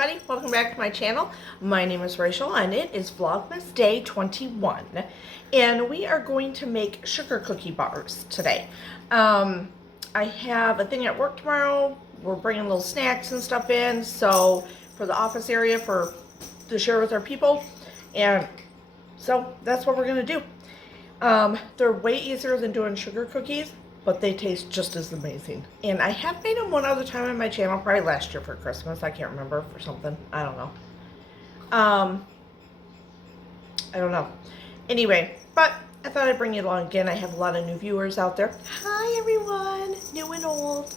everybody, welcome back to my channel. My name is Rachel and it is Vlogmas Day 21 and we are going to make sugar cookie bars today. I have a thing at work tomorrow. We're bringing little snacks and stuff in, so for the office area to share with our people, and so that's what we're going to do. They're way easier than doing sugar cookies, but they taste just as amazing. And I have made them one other time on my channel, probably last year for Christmas. I can't remember, for something. I don't know. I don't know. Anyway, but I thought I'd bring you along again. I have a lot of new viewers out there. Hi, everyone, new and old.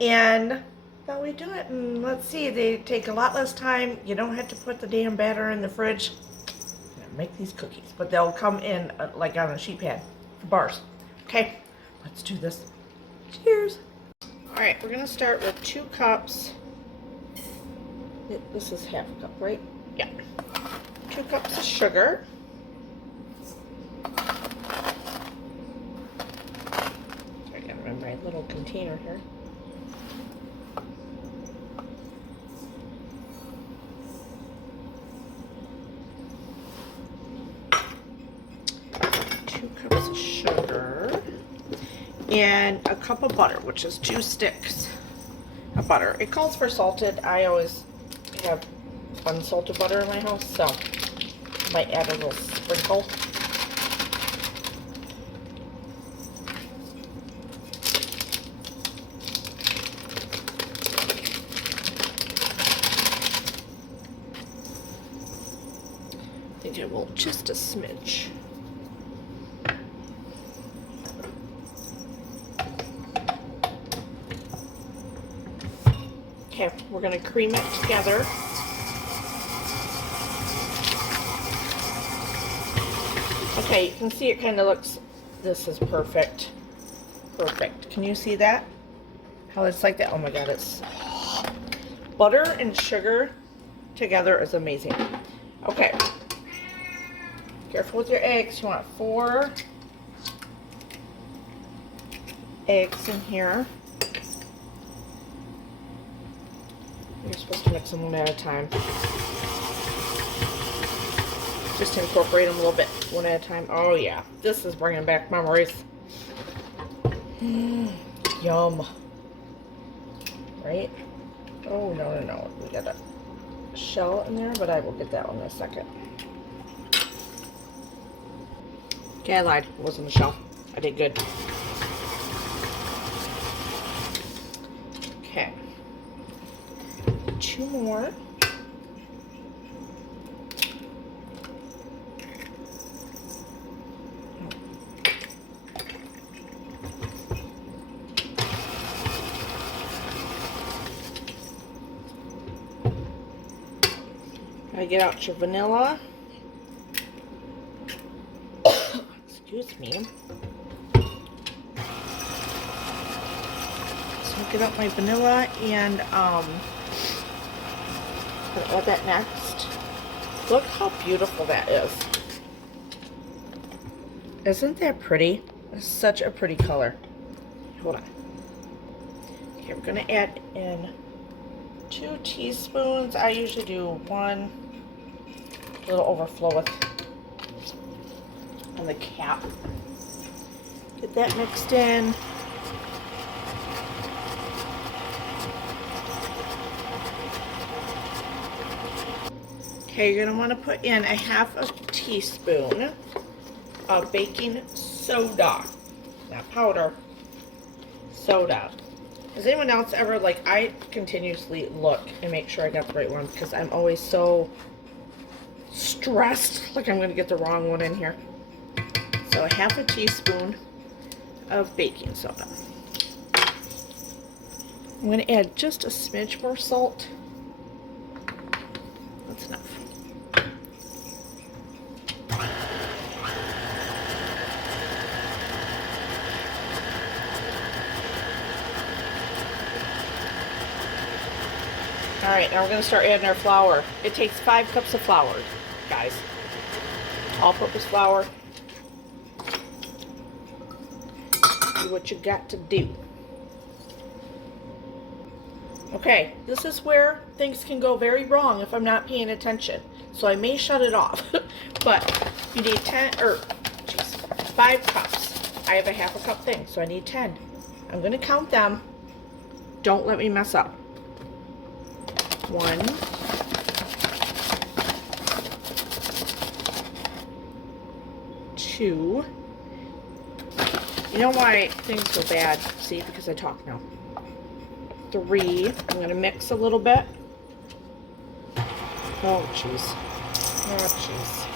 And thought we'd do it. And let's see, they take a lot less time. You don't have to put the damn batter in the fridge. Make these cookies, but they'll come in like on a sheet pan for bars. Okay, let's do this. Cheers. All right, we're gonna start with 2 cups. This is half a cup, right? Yeah. 2 cups of sugar. I got it in my little container here. Cups of sugar and a cup of butter, which is 2 sticks of butter. It calls for salted. I always have unsalted butter in my house, so I might add a little sprinkle. I think I will just a smidge. Okay, we're going to cream it together. Okay, you can see it kind of looks, this is perfect. Perfect. Can you see that? How it's like that? Oh my god, it's butter and sugar together is amazing. Okay. Careful with your eggs. You want 4 eggs in here. You're supposed to mix them one at a time. Just to incorporate them a little bit, one at a time. Oh yeah, this is bringing back memories. Yum. Right? Oh, no. We got a shell in there, but I will get that one in a second. Okay, I lied. It wasn't a shell. I did good. Okay. 2 more. Gotta get out your vanilla. Excuse me. So get out my vanilla and add that next. Look how beautiful that is. Isn't that pretty? It's such a pretty color. Hold on. Okay, we're gonna add in 2 teaspoons. I usually do 1. A little overflow with on the cap. Get that mixed in. Okay, you're going to want to put in a 1/2 teaspoon of baking soda. Not powder. Soda. Does anyone else ever, like, I continuously look and make sure I got the right one because I'm always so stressed like I'm going to get the wrong one in here. So a 1/2 teaspoon of baking soda. I'm going to add just a smidge more salt. That's enough. Alright, now we're going to start adding our flour. It takes 5 cups of flour, guys. All-purpose flour. Do what you got to do. Okay, this is where things can go very wrong if I'm not paying attention. So I may shut it off, but you need 5 cups. I have a half a cup thing, so I need 10. I'm gonna count them. Don't let me mess up. 1, 2. You know why things go bad? See, because I talk now. 3. I'm gonna mix a little bit. Oh, jeez. Oh, jeez.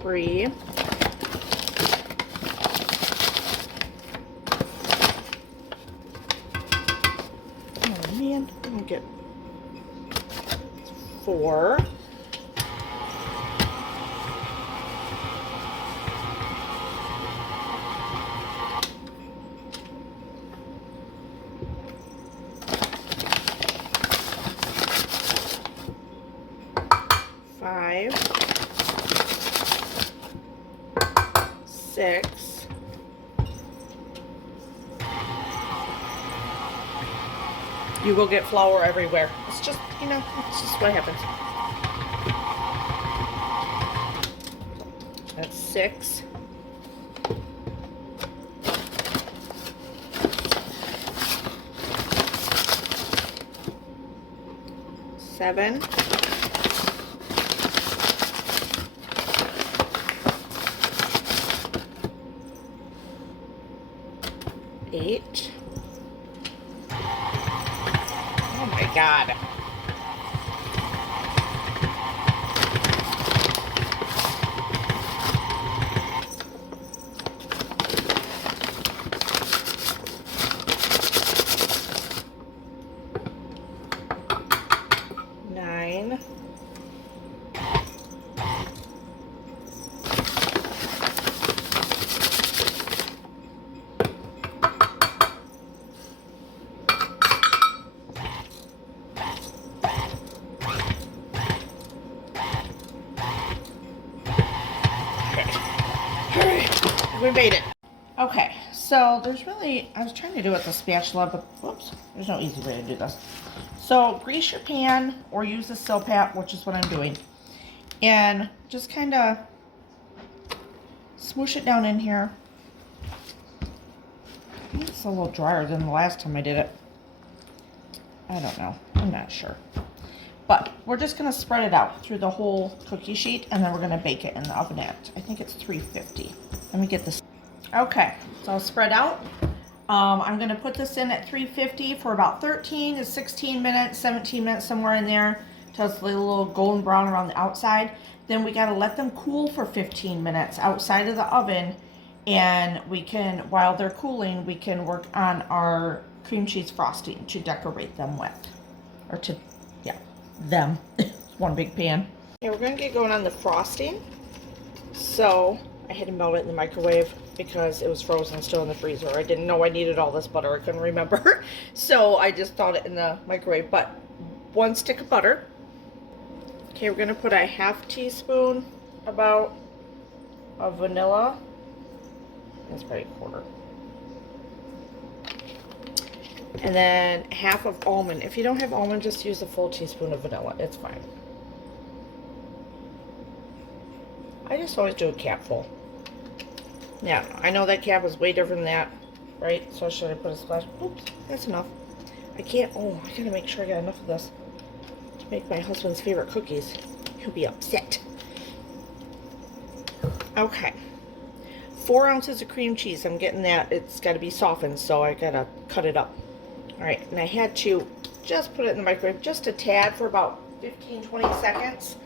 3. Oh man, I'm gonna get 4. 5, 6, 7. You will get flour everywhere. It's just, you know, it's just what happens. That's 6. 7. 8. Oh my God. 9. 10. We made it. Okay, so there's really, I was trying to do it with the spatula, but whoops, there's no easy way to do this. So grease your pan or use a Silpat, which is what I'm doing. And just kind of smoosh it down in here. I think it's a little drier than the last time I did it. I don't know, I'm not sure. But we're just gonna spread it out through the whole cookie sheet and then we're gonna bake it in the oven at, I think it's 350. Let me get this. Okay, so I'll spread out. I'm gonna put this in at 350 for about 13 to 16 minutes, 17 minutes, somewhere in there, till it's a little golden brown around the outside. Then we gotta let them cool for 15 minutes outside of the oven, and we can, while they're cooling, we can work on our cream cheese frosting to decorate them with, or to, yeah, them. It's one big pan. Okay, we're gonna get going on the frosting. So I had to melt it in the microwave because it was frozen still in the freezer. I didn't know I needed all this butter. I couldn't remember. So I just thawed it in the microwave. But 1 stick of butter. Okay, we're going to put a ½ teaspoon about of vanilla. That's probably a quarter. And then half of almond. If you don't have almond, just use a full teaspoon of vanilla. It's fine. I just always do a cap full. Yeah, I know that cap is way different than that, right? So should I put a splash? Oops, that's enough. I can't, oh, I gotta make sure I got enough of this to make my husband's favorite cookies. He'll be upset. Okay. 4 ounces of cream cheese. I'm getting that. It's gotta be softened, so I gotta cut it up. All right, and I had to just put it in the microwave just a tad for about 15-20 seconds.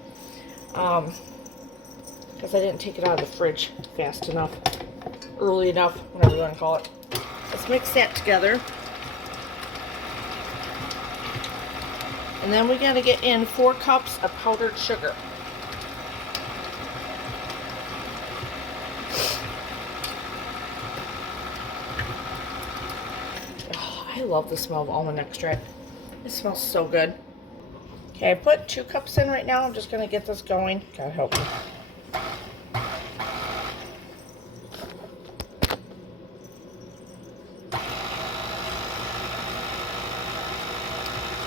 Because I didn't take it out of the fridge fast enough, early enough, whatever you want to call it. Let's mix that together. And then we got to get in 4 cups of powdered sugar. Oh, I love the smell of almond extract. It smells so good. Okay, I put 2 cups in right now. I'm just going to get this going. God help me.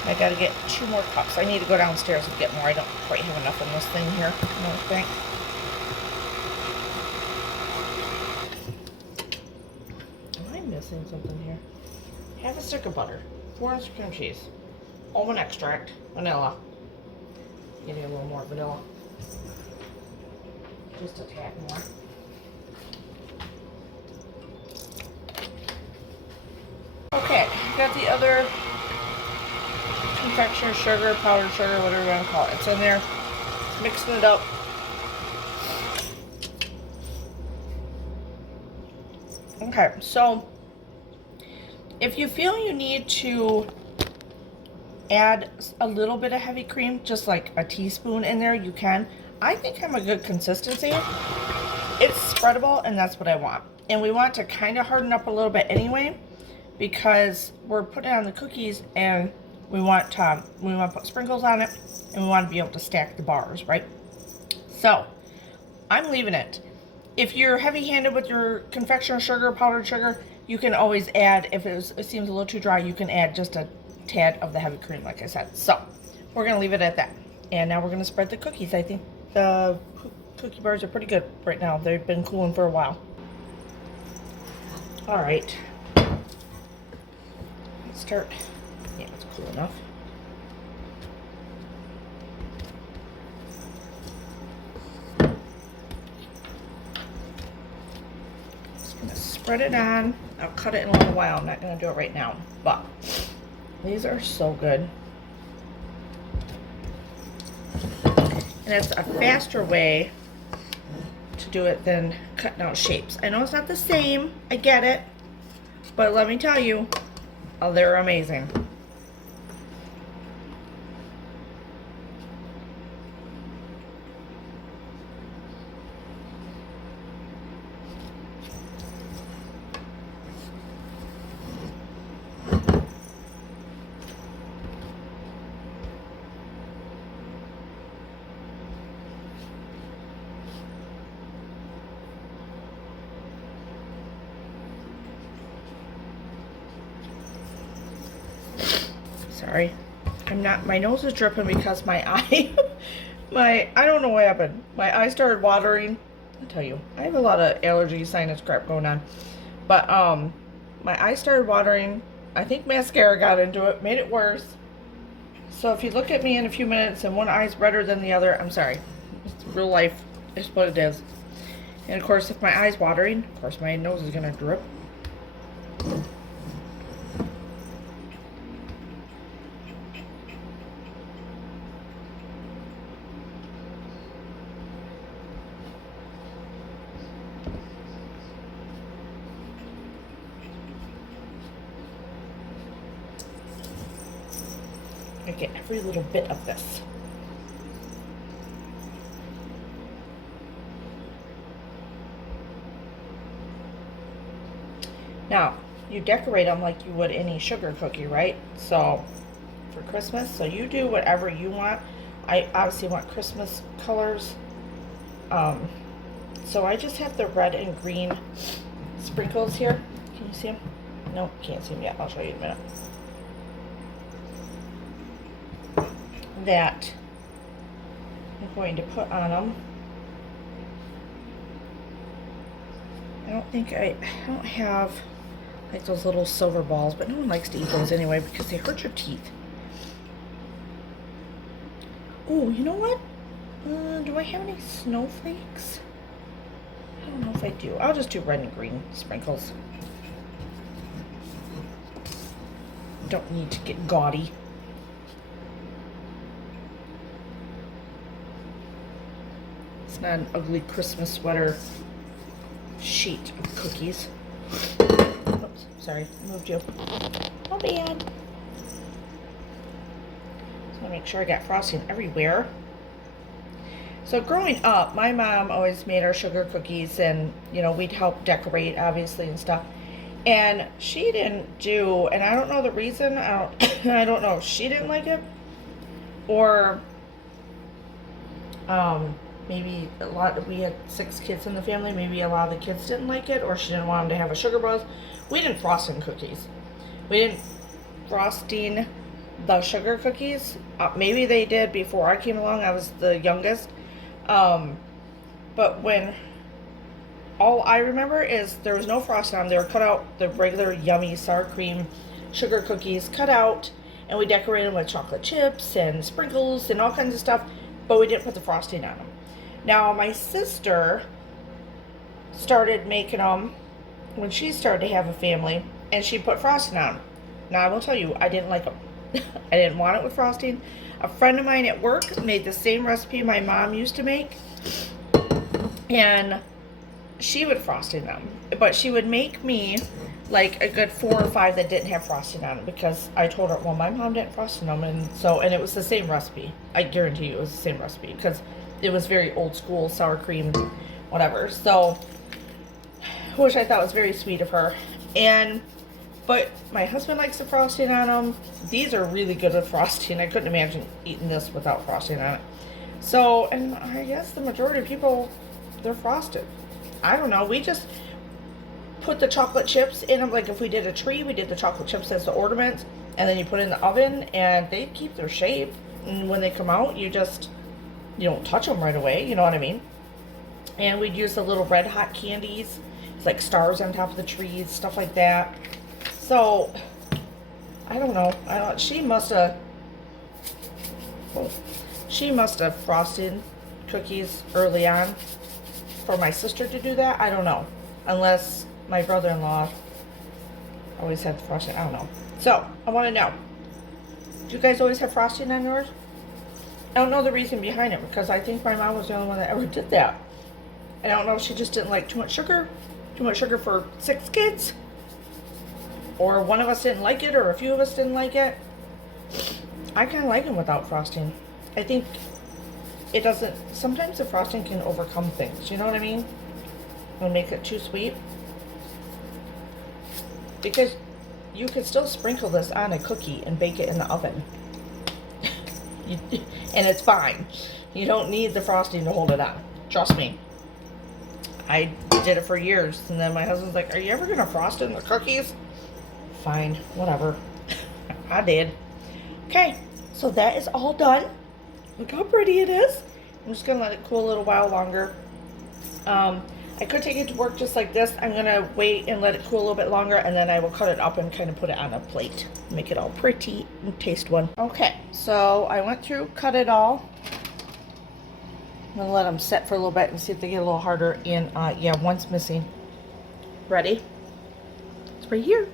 I gotta get 2 more cups. I need to go downstairs and get more. I don't quite have enough in this thing here, I don't think. Am I missing something here? Half a stick of butter, 4 ounces of cream cheese, almond extract, vanilla. Getting a little more vanilla. Just a tad more. Okay, got the other confectioner sugar, powdered sugar, whatever you want to call it. It's in there. Mixing it up. Okay, so if you feel you need to add a little bit of heavy cream, just like a teaspoon in there, you can. I think I'm a good consistency. It's spreadable, and that's what I want. And we want to kind of harden up a little bit anyway, because we're putting on the cookies, and we want to put sprinkles on it, and we want to be able to stack the bars, right? So I'm leaving it. If you're heavy-handed with your confectioner sugar, powdered sugar, you can always add, if it seems a little too dry, you can add just a tad of the heavy cream, like I said. So we're gonna leave it at that, and now we're gonna spread the cookies. I think the cookie bars are pretty good right now. They've been cooling for a while. All right, let's start. Yeah, it's cool enough. Just gonna spread it on. I'll cut it in a little while. I'm not gonna do it right now, but these are so good. And it's a faster way to do it than cutting out shapes. I know it's not the same, I get it, but let me tell you, they're amazing. Sorry, my nose is dripping because my eye, I don't know what happened. My eye started watering. I'll tell you, I have a lot of allergy sinus crap going on. But, my eye started watering. I think mascara got into it, made it worse. So if you look at me in a few minutes and one eye's redder than the other, I'm sorry. It's real life, it's what it is. And of course, if my eye's watering, of course my nose is gonna drip. I get every little bit of this. Now, you decorate them like you would any sugar cookie, right? So, for Christmas, so you do whatever you want. I obviously want Christmas colors. So I just have the red and green sprinkles here. Can you see them? No, can't see them yet. I'll show you in a minute. That I'm going to put on them. I don't have like those little silver balls, but no one likes to eat those anyway because they hurt your teeth. Oh, you know what? Do I have any snowflakes? I don't know if I do. I'll just do red and green sprinkles. Don't need to get gaudy. It's not an ugly Christmas sweater sheet of cookies. Oops, sorry, I moved you. Oh, bad. Just want to make sure I got frosting everywhere. So growing up, my mom always made our sugar cookies, and you know, we'd help decorate obviously and stuff. And she didn't do, and I don't know the reason. I don't know if she didn't like it, or maybe we had 6 kids in the family. Maybe a lot of the kids didn't like it, or she didn't want them to have a sugar buzz. We didn't frosting cookies. We didn't frosting the sugar cookies. Maybe they did before I came along. I was the youngest. But when all I remember is there was no frosting on them. They were cut out, the regular yummy sour cream sugar cookies cut out, and we decorated them with chocolate chips and sprinkles and all kinds of stuff, but we didn't put the frosting on them. Now my sister started making them when she started to have a family, and she put frosting on them. Now I will tell you, I didn't like them. I didn't want it with frosting. A friend of mine at work made the same recipe my mom used to make, and she would frosting them, but she would make me like a good 4 or 5 that didn't have frosting on them, because I told her, well, my mom didn't frosting them, and it was the same recipe. I guarantee you it was the same recipe, because it was very old school sour cream, whatever. So, which I thought was very sweet of her. But my husband likes the frosting on them. These are really good with frosting. I couldn't imagine eating this without frosting on it. So, and I guess the majority of people, they're frosted. I don't know. We just put the chocolate chips in them. Like if we did a tree, we did the chocolate chips as the ornaments, and then you put it in the oven, and they keep their shape. And when they come out, you don't touch them right away. You know what I mean? And we'd use the little red hot candies. It's like stars on top of the trees, stuff like that. So, I don't know. She must have frosted cookies early on for my sister to do that. I don't know. Unless my brother-in-law always had frosting. I don't know. So, I want to know. Do you guys always have frosting on yours? I don't know the reason behind it, because I think my mom was the only one that ever did that. I don't know if she just didn't like too much sugar for 6 kids. Or one of us didn't like it, or a few of us didn't like it. I kind of like them without frosting. I think it doesn't, sometimes the frosting can overcome things, you know what I mean? And make it too sweet. Because you can still sprinkle this on a cookie and bake it in the oven. And it's fine. You don't need the frosting to hold it on. Trust me. I did it for years, and then my husband's like, are you ever going to frost in the cookies? Fine, whatever. I did. Okay, so that is all done. Look how pretty it is. I'm just going to let it cool a little while longer. I could take it to work just like this. I'm going to wait and let it cool a little bit longer, and then I will cut it up and kind of put it on a plate. Make it all pretty and taste one. Okay, so I went through, cut it all. I'm going to let them set for a little bit and see if they get a little harder. And yeah, one's missing. Ready? It's right here.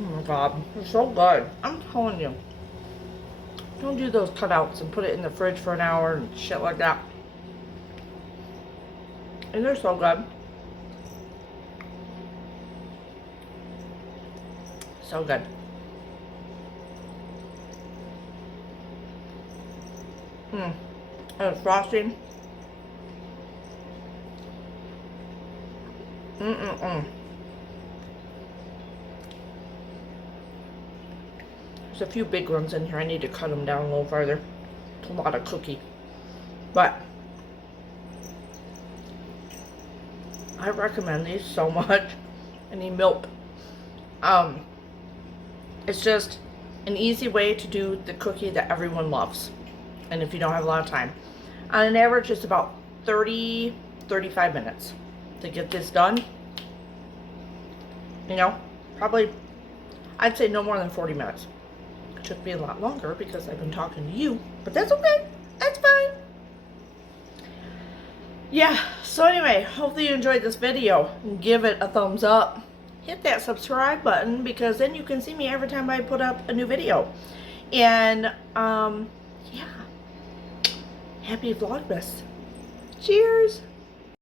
Oh my God, they're so good. I'm telling you. Don't do those cutouts and put it in the fridge for an hour and shit like that. And they're so good. So good. And the frosting. There's a few big ones in here. I need to cut them down a little farther. It's a lot of cookie. But I recommend these so much. I need milk. It's just an easy way to do the cookie that everyone loves. And if you don't have a lot of time. On an average, it's about 30-35 minutes to get this done. You know, probably, I'd say no more than 40 minutes. It took me a lot longer because I've been talking to you, but that's okay. That's fine. Yeah, so anyway, hopefully you enjoyed this video. Give it a thumbs up. Hit that subscribe button, because then you can see me every time I put up a new video. And, yeah. Happy Vlogmas. Cheers.